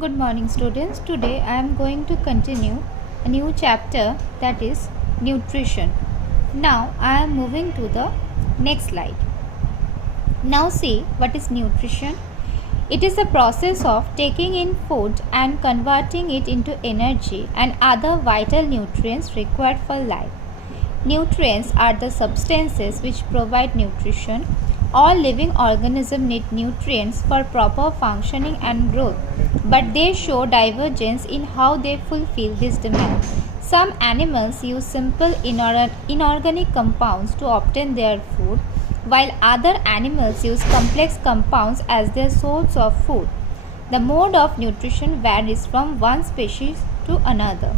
Good morning, students. Today I am going to continue a new chapter, that is nutrition. Now I am moving to the next slide. Now see what is nutrition. It is the process of taking in food and converting it into energy and other vital nutrients required for life. Nutrients are the substances which provide nutrition. All living organisms need nutrients for proper functioning and growth, but they show divergence in how they fulfill this demand. Some animals use simple inorganic compounds to obtain their food, while other animals use complex compounds as their source of food. The mode of nutrition varies from one species to another.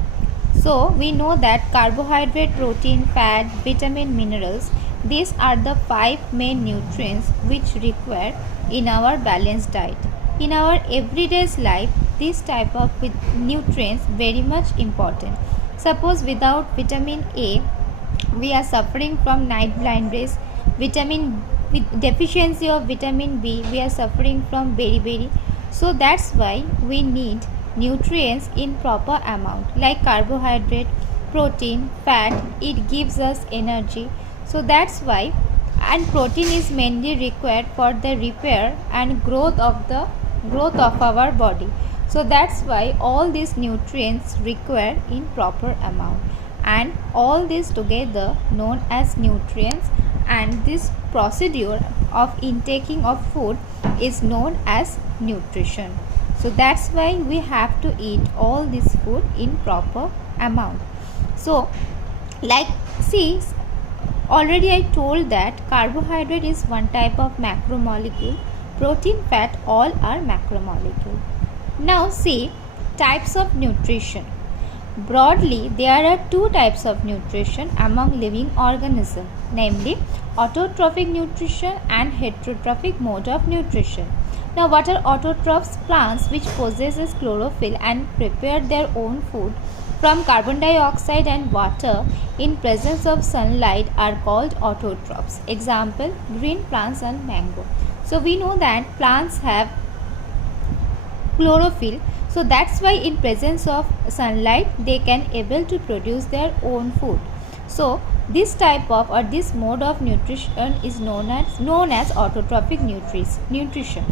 So, we know that carbohydrate, protein, fat, vitamin, minerals, these are the 5 main nutrients which require in our balanced diet. In our everyday life, this type of nutrients very much important. Suppose without vitamin A, we are suffering from night blindness. With deficiency of vitamin B, we are suffering from beriberi. So that's why we need nutrients in proper amount, like carbohydrate, protein, fat. It gives us energy. So that's why, and protein is mainly required for the repair and growth of our body. So that's why all these nutrients require in proper amount, and all these together known as nutrients, and this procedure of intaking of food is known as nutrition. So that's why we have to eat all this food in proper amount. So like see, already I told that carbohydrate is one type of macromolecule, protein, fat, all are macromolecule. Now see types of nutrition. Broadly, there are two types of nutrition among living organisms, namely autotrophic nutrition and heterotrophic mode of nutrition. Now, what are autotrophs? Plants which possesses chlorophyll and prepare their own food from carbon dioxide and water in presence of sunlight are called autotrophs. Example, green plants and mango. So, we know that plants have chlorophyll, so that's why in presence of sunlight they can able to produce their own food. So this type of or this mode of nutrition is known as autotrophic nutrition,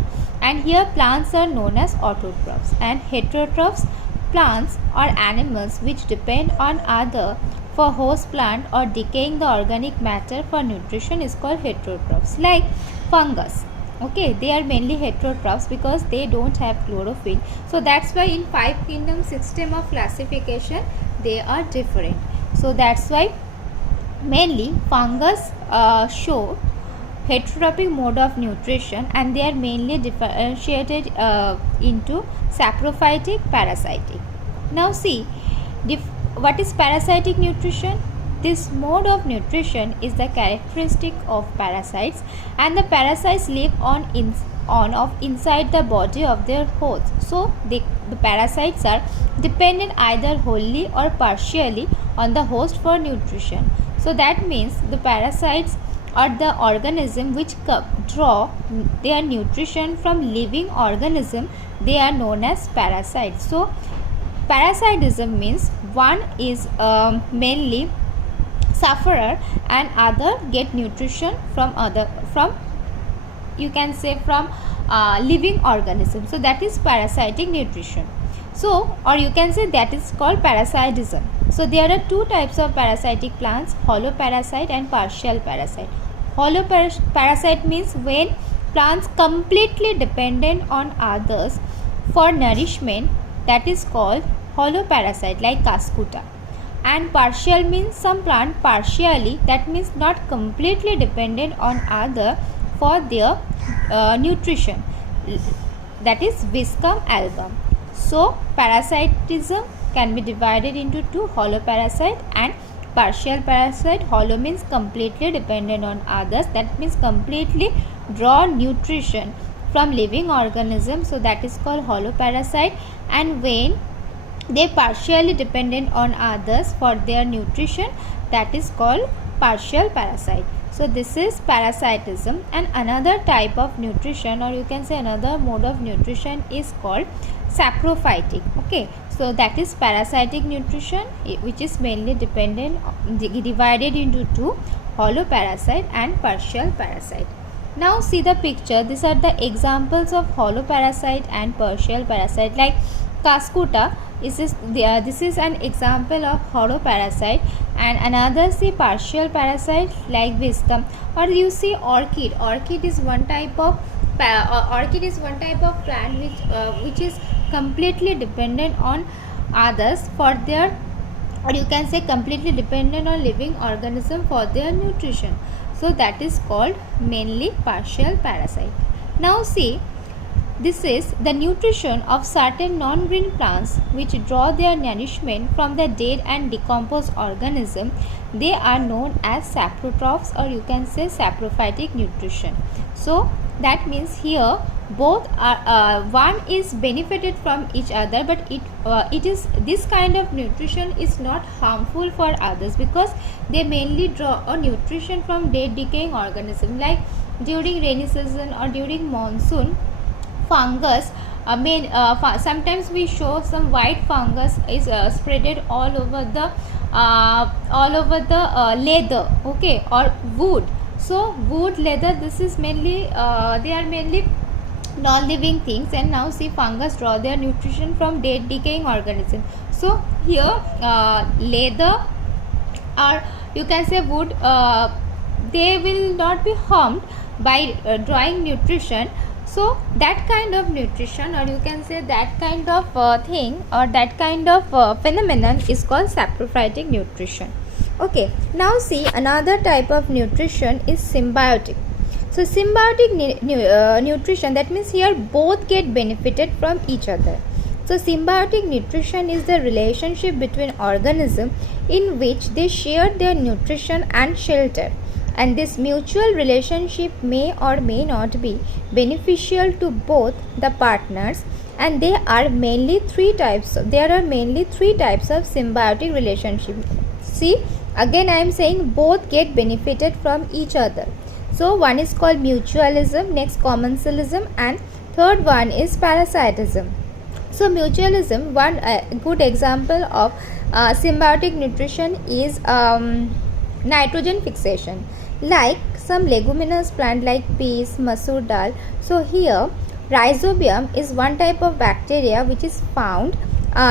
and here plants are known as autotrophs, and heterotrophs, plants or animals which depend on other for host plant or decaying the organic matter for nutrition is called heterotrophs, like fungus. Okay, they are mainly heterotrophs because they don't have chlorophyll. So that's why in 5 kingdom system of classification they are different. So that's why mainly fungus show heterotrophic mode of nutrition, and they are mainly differentiated into saprophytic, parasitic. Now see what is parasitic nutrition. This mode of nutrition is the characteristic of parasites, and the parasites live inside the body of their host. So the parasites are dependent either wholly or partially on the host for nutrition. So that means the parasites are the organism which draw their nutrition from living organism. They are known as parasites. So parasitism means one is mainly sufferer and other get nutrition from you can say from living organism. So that is parasitic nutrition. So or you can say that is called parasitism. So there are two types of parasitic plants, holoparasite and partial parasite. Holoparasite means when plants completely dependent on others for nourishment, that is called holoparasite, like Cuscuta. And partial means some plant partially, that means not completely dependent on other for their nutrition, that is Viscum album. So parasitism can be divided into two, holoparasite and partial parasite. Holo means completely dependent on others, that means completely draw nutrition from living organisms, so that is called holoparasite. And when they partially dependent on others for their nutrition, that is called partial parasite. So this is parasitism. And another type of nutrition, or you can say another mode of nutrition, is called saprophytic. Okay, so that is parasitic nutrition, which is mainly divided into two: holoparasite and partial parasite. Now see the picture. These are the examples of holoparasite and partial parasite. Like Cuscuta, this is an example of holoparasite, and another see partial parasite like Viscum. Or you see orchid. Orchid is one type of plant which is completely dependent on others for their, or you can say completely dependent on living organism for their nutrition. So that is called mainly partial parasite. Now see, this is the nutrition of certain non-green plants which draw their nourishment from the dead and decomposed organism. They are known as saprotrophs, or you can say saprophytic nutrition. So that means here both are one is benefited from each other, but it is this kind of nutrition is not harmful for others, because they mainly draw a nutrition from dead decaying organism. Like during rainy season or during monsoon, fungus, sometimes we show some white fungus is spreaded all over the leather, okay, or wood. So wood, leather, this is mainly they are mainly non-living things, and now see fungus draw their nutrition from dead decaying organism. So here leather, or you can say wood, they will not be harmed by drawing nutrition. So that kind of nutrition, or you can say that kind of thing, or that kind of phenomenon is called saprophytic nutrition. Okay, now see, another type of nutrition is symbiotic. So symbiotic nutrition, that means here both get benefited from each other. So symbiotic nutrition is the relationship between organisms in which they share their nutrition and shelter, and this mutual relationship may or may not be beneficial to both the partners. And there are mainly three types of symbiotic relationship. See, again I am saying both get benefited from each other. So one is called mutualism, next commensalism, and third one is parasitism. So mutualism, one good example of symbiotic nutrition is nitrogen fixation, like some leguminous plant like peas, masoor dal. So here rhizobium is one type of bacteria which is found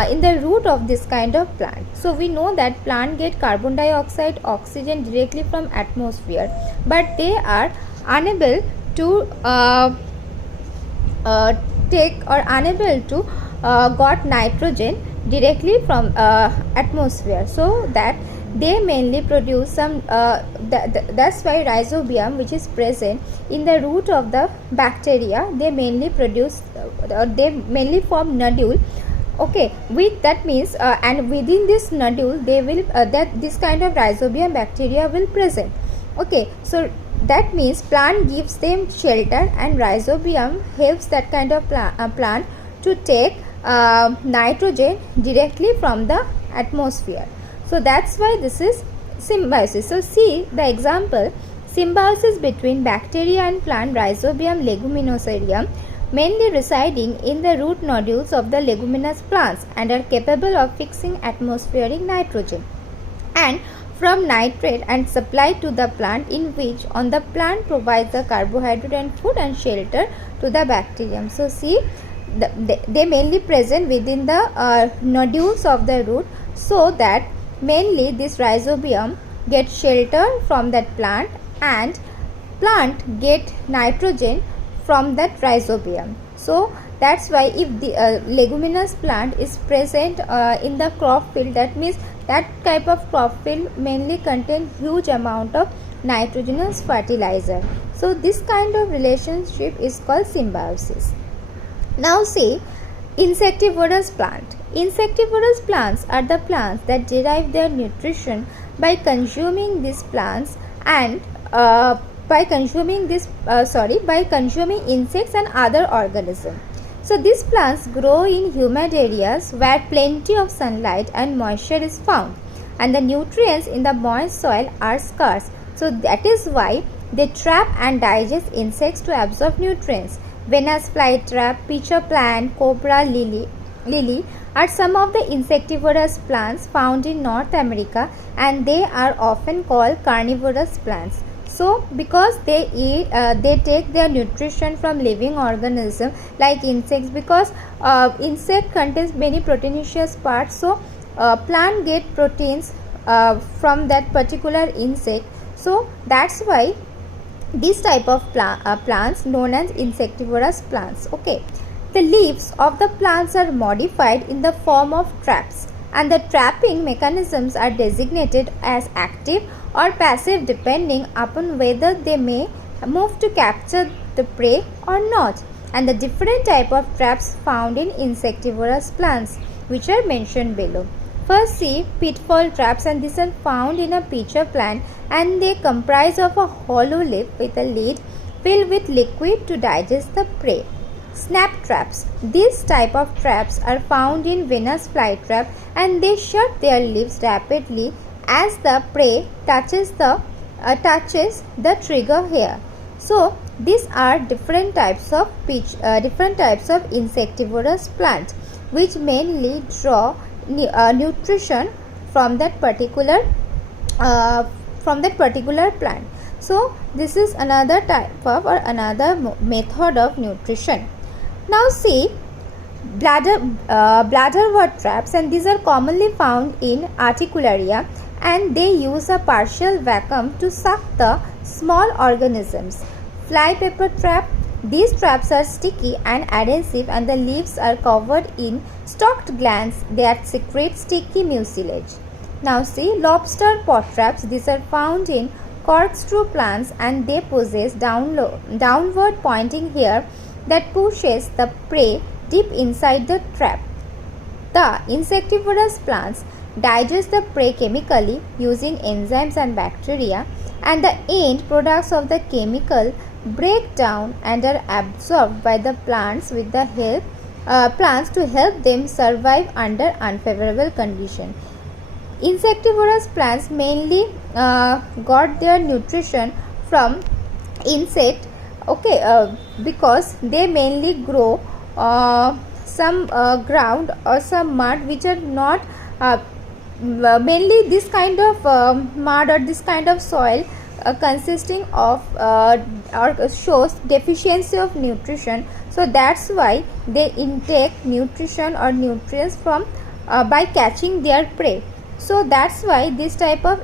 in the root of this kind of plant. So we know that plant get carbon dioxide, oxygen directly from atmosphere, but they are unable to got nitrogen directly from atmosphere. So that they mainly produce some that's why rhizobium, which is present in the root of the bacteria, they mainly produce they mainly form nodule. Okay, with that means and within this nodule they will that this kind of rhizobium bacteria will present. Okay, so that means plant gives them shelter, and rhizobium helps that kind of plant to take nitrogen directly from the atmosphere. So that's why this is symbiosis. So see the example: symbiosis between bacteria and plant Rhizobium leguminosarium, mainly residing in the root nodules of the leguminous plants, and are capable of fixing atmospheric nitrogen and from nitrate and supplied to the plant, in which on the plant provides the carbohydrate and food and shelter to the bacterium. So see, they mainly present within the nodules of the root, so that mainly this rhizobium gets shelter from that plant, and plant get nitrogen from that rhizobium. So that's why if the leguminous plant is present in the crop field, that means that type of crop field mainly contain huge amount of nitrogenous fertilizer. So this kind of relationship is called symbiosis. Now see, insectivorous plant. Insectivorous plants are the plants that derive their nutrition by consuming these plants and by consuming insects and other organisms. So these plants grow in humid areas where plenty of sunlight and moisture is found, and the nutrients in the moist soil are scarce. So that is why they trap and digest insects to absorb nutrients. Venus flytrap, pitcher plant, cobra lily are some of the insectivorous plants found in North America, and they are often called carnivorous plants. So because they eat, they take their nutrition from living organisms like insects, because insect contains many proteinaceous parts. So plant get proteins from that particular insect. So that's why this type of plants known as insectivorous plants. Okay, the leaves of the plants are modified in the form of traps, and the trapping mechanisms are designated as active or passive depending upon whether they may move to capture the prey or not, and the different type of traps found in insectivorous plants, which are mentioned below. First, see pitfall traps, and these are found in a pitcher plant, and they comprise of a hollow lip with a lid filled with liquid to digest the prey. Snap traps. These type of traps are found in Venus flytrap, and they shut their lips rapidly as the prey touches the trigger hair. So these are different types of insectivorous plants, which mainly draw nutrition from that particular plant. So this is another type of or another method of nutrition. Now see bladderwort traps, and these are commonly found in Articularia, and they use a partial vacuum to suck the small organisms. Flypaper trap. These traps are sticky and adhesive, and the leaves are covered in stalked glands that secrete sticky mucilage. Now see lobster pot traps. These are found in corkscrew plants, and they possess downward pointing hair that pushes the prey deep inside the trap. The insectivorous plants digest the prey chemically using enzymes and bacteria, and the end products of the chemical break down and are absorbed by the plants with the help to help them survive under unfavorable conditions. Insectivorous plants mainly got their nutrition from insect. Okay, because they mainly grow some ground or some mud which are not mainly this kind of mud or this kind of soil consisting of or shows deficiency of nutrition. So that's why they intake nutrition or nutrients from by catching their prey. So that's why this type of